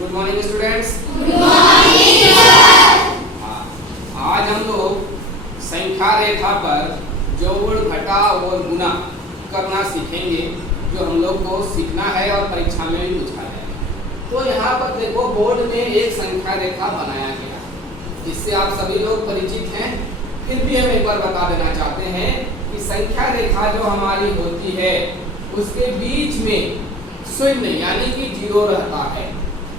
Good morning students. Good morning sir. आज हम लोग संख्या रेखा पर जोड़ घटाव और गुणा करना सीखेंगे, जो हम लोग को सीखना है और परीक्षा में भी पूछा है। तो यहाँ पर देखो, बोर्ड में एक संख्या रेखा बनाया गया, जिससे आप सभी लोग परिचित हैं। फिर भी हम एक बार बता देना चाहते हैं कि संख्या रेखा जो हमारी होती है उसके बीच में शून्य यानी कि जीरो रहता है,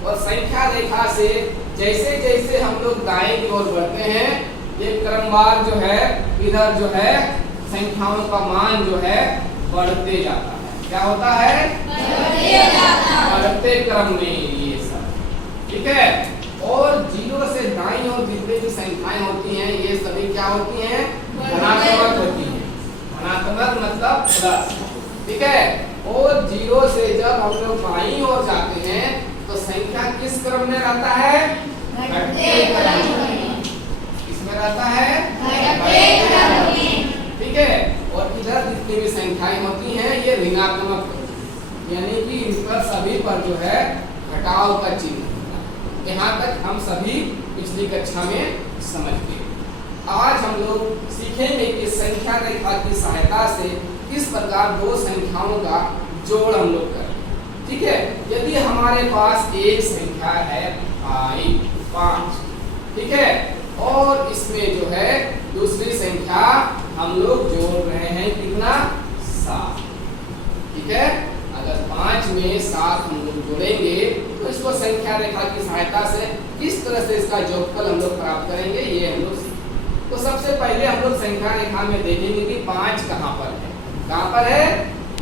और संख्या रेखा से जैसे जैसे हम लोग दाएं की ओर बढ़ते हैं, ये क्रमवार जो है इधर जो है संख्याओं का मान जो है बढ़ते जाता है। क्या होता है? बढ़ते क्रम में ये सब, ठीक है। और जीरो से दाईं ओर जितने भी संख्याएं होती हैं, ये सभी क्या होती हैं? धनात्मक होती हैं। धनात्मक मतलब प्लस, ठीक है। और जीरो से जब हम लोग बाईं ओर जाते हैं तो संख्या किस क्रम में रहता है? घटते क्रम में। किसमें रहता है? घटते क्रम में, ठीक है। और इधर जितनी भी संख्याएं होती हैं ये ऋणात्मक, यानी कि इस पर सभी पर जो है घटाव का चिन्ह। यहाँ तक हम सभी पिछली कक्षा में समझ गए। आज हम लोग सीखेंगे कि संख्या रेखा की सहायता से किस प्रकार दो संख्याओं का जोड़ हम लोग करें, ठीक है। यदि हमारे पास एक संख्या है 5, ठीक है, और इसमें जो है दूसरी संख्या हम लोग जोड़ रहे हैं कितना? 7, ठीक है। अगर 5 में 7 हम लोग जोड़ेंगे तो इसको संख्या रेखा की सहायता से किस तरह से इसका जोगफल हम लोग प्राप्त करेंगे, ये हम लोग। तो सबसे पहले हम लोग संख्या रेखा में देखेंगे कि 5 कहाँ पर है। कहाँ पर है?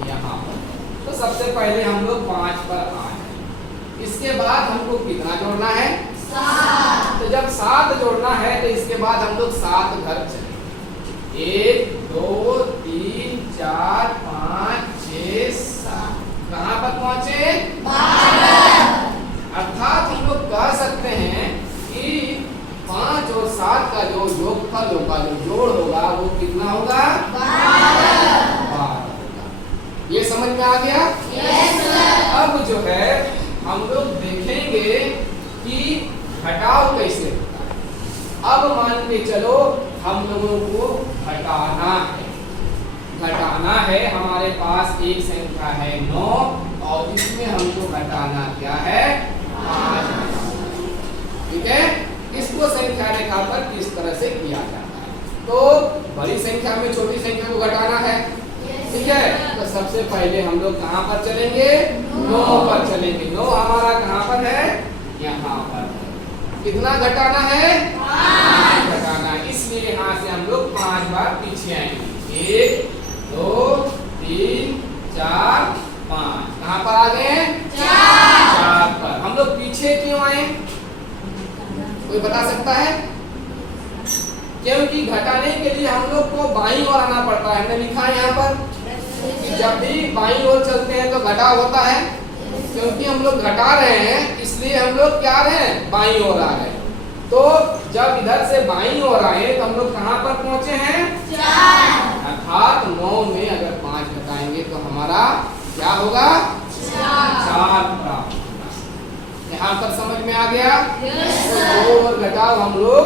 यहाँ पर। तो सबसे पहले हम लोग 5 पर आए। इसके बाद हमको कितना जोड़ना है? 7। तो जब 7 जोड़ना है तो इसके बाद हम लोग 7 घर चलेंगे। 1 2 3 4 5 6 7। कहाँ पर पहुंचे? 12। अर्थात हम लोग कह सकते हैं कि 5 और 7 का जो योगफल होगा, जो जोड़ होगा, वो कितना होगा? 12। ये समझ में आ गया? Yes sir. अब जो है हम लोग देखेंगे कि घटाव कैसे होता है। अब मान के चलो हम लोगों को घटाना है। घटाना है, हमारे पास एक संख्या है 9 और इसमें हमको घटाना क्या है? 5, ठीक है। इसको संख्या रेखा पर किस तरह से किया जाता है? तो बड़ी संख्या में छोटी संख्या को घटाना है, ठीक है। तो सबसे पहले हम लोग कहाँ पर चलेंगे? 9 पर चलेंगे। 9 हमारा कहाँ पर है? यहाँ पर। कितना घटाना है? 5 घटाना है, इसलिए यहाँ से हम लोग 5 बार पीछे आएंगे। 1 2 3 4 5। कहाँ पर आ गए? 4 पर। हम लोग पीछे क्यों आए? कोई बता सकता है? क्योंकि घटाने के लिए हम लोग को बाईं ओर आना पड़ता है। हमने लिखा है यहाँ पर कि जब भी बाईं ओर चलते हैं तो घटाव होता है। क्योंकि हम लोग घटा रहे हैं, इसलिए हम लोग क्या रहे हैं? बाईं ओर आ रहे हैं। तो जब इधर से बाईं ओर आए तो हम लोग कहाँ पर पहुंचे हैं? 4। अर्थात 9 में अगर 5 घटाएंगे तो हमारा क्या होगा? 4 प्राप्त। यहाँ पर समझ में आ गया? तो जोड़ और घटाव हम लोग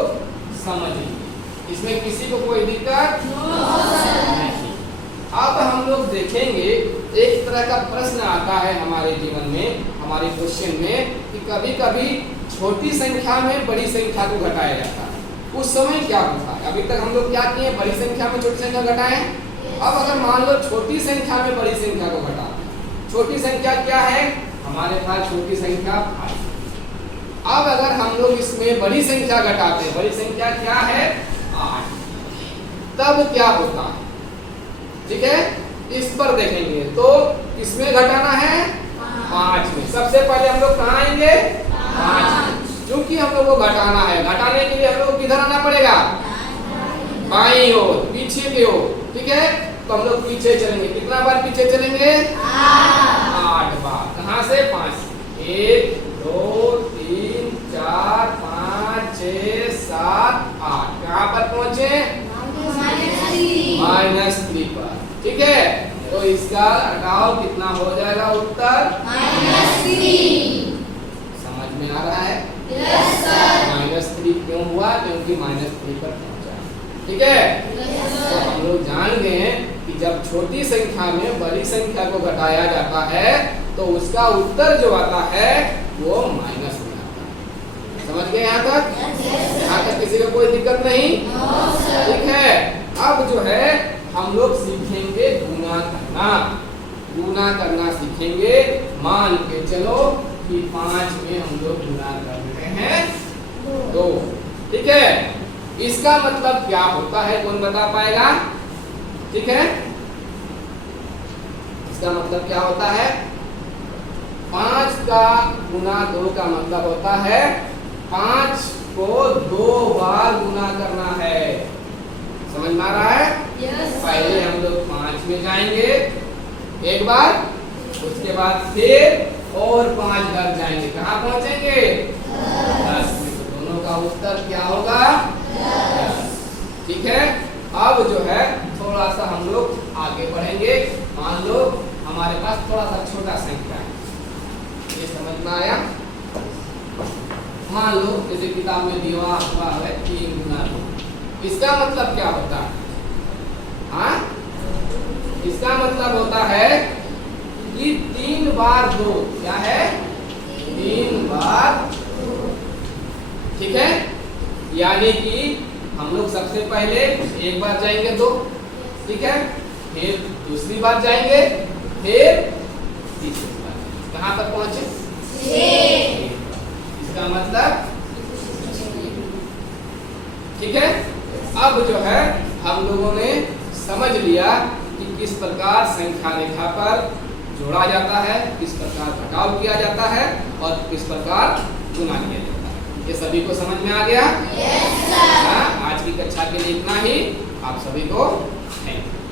समझेंगे, इसमें किसी को कोई दिक्कत नहीं। अब हम लोग देखेंगे, एक तरह का प्रश्न आता है हमारे जीवन में, हमारे क्वेश्चन में, कि कभी कभी छोटी संख्या में बड़ी संख्या को घटाया जाता है। उस समय क्या होता है? अभी तक हम लोग क्या किए? बड़ी संख्या में छोटी संख्या घटाएं। अब अगर मान लो छोटी संख्या में बड़ी संख्या को घटाते हैं, छोटी संख्या क्या है? हमारे पास छोटी संख्या 5। अब अगर हम लोग इसमें बड़ी संख्या घटाते हैं, बड़ी संख्या क्या है? 8, तब क्या होता है? ठीक है, इस पर देखेंगे। तो किसमें घटाना है? 5 में। सबसे पहले हम लोग कहाँ आएंगे? 5 में। क्योंकि हम लोग को घटाना है, घटाने के लिए हम लोग किधर आना पड़ेगा? बाईं ओर, पीछे की ओर, ठीक है। तो हम लोग पीछे चलेंगे। कितना बार पीछे चलेंगे? 8 बार। कहाँ से? 5। 1 2 3 4 5 6 7 8। कहाँ पर पहुंचे? -3 पर, ठीक है। तो इसका घटाव कितना हो जाएगा? उत्तर -3। समझ में छोटी संख्या में बड़ी संख्या को घटाया जाता है तो उसका उत्तर जो आता है वो माइनस में आता है। समझ गए यहाँ तक? यहाँ तक किसी को कोई दिक्कत नहीं? ठीक है। अब जो है हम लोग सीखेंगे गुना करना। गुना करना सीखेंगे। मान के चलो कि 5 में हम लोग गुना कर रहे हैं 2। ठीक है। इसका मतलब क्या होता है, कौन बता पाएगा? ठीक है, इसका मतलब क्या होता है? 5 का गुना 2 का मतलब होता है 5 को 2 बार गुना करना है। समझ में आ रहा है? पहले हम लोग 5 में जाएंगे एक बार, उसके बाद फिर और 5 बार जाएंगे। कहाँ पहुंचेंगे? 10 में। तो दोनों का उत्तर क्या होगा? 10। ठीक है। अब जो है थोड़ा सा हम लोग आगे बढ़ेंगे। मान लो हमारे पास थोड़ा सा छोटा संख्या है, ये समझ में आया? मान लो जैसे किताब में दिया हुआ है 3 गुना 2। इसका मतलब क्या होता है? हाँ, इसका मतलब होता है कि 3 बार 2 क्या है? 3 बार 2। ठीक है। यानी कि हम लोग सबसे पहले एक बार जाएंगे 2, ठीक है, फिर दूसरी बार जाएंगे, फिर तीसरी बार। कहाँ तक पहुंचे? 6। इसका मतलब ठीक है। अब जो है हम लोगों ने समझ लिया कि किस प्रकार संख्या रेखा पर जोड़ा जाता है, किस प्रकार घटाव किया जाता है और किस प्रकार गुना किया जाता है। ये सभी को समझ में आ गया? Yes sir. आज की कक्षा के लिए इतना ही। आप सभी को थैंक यू।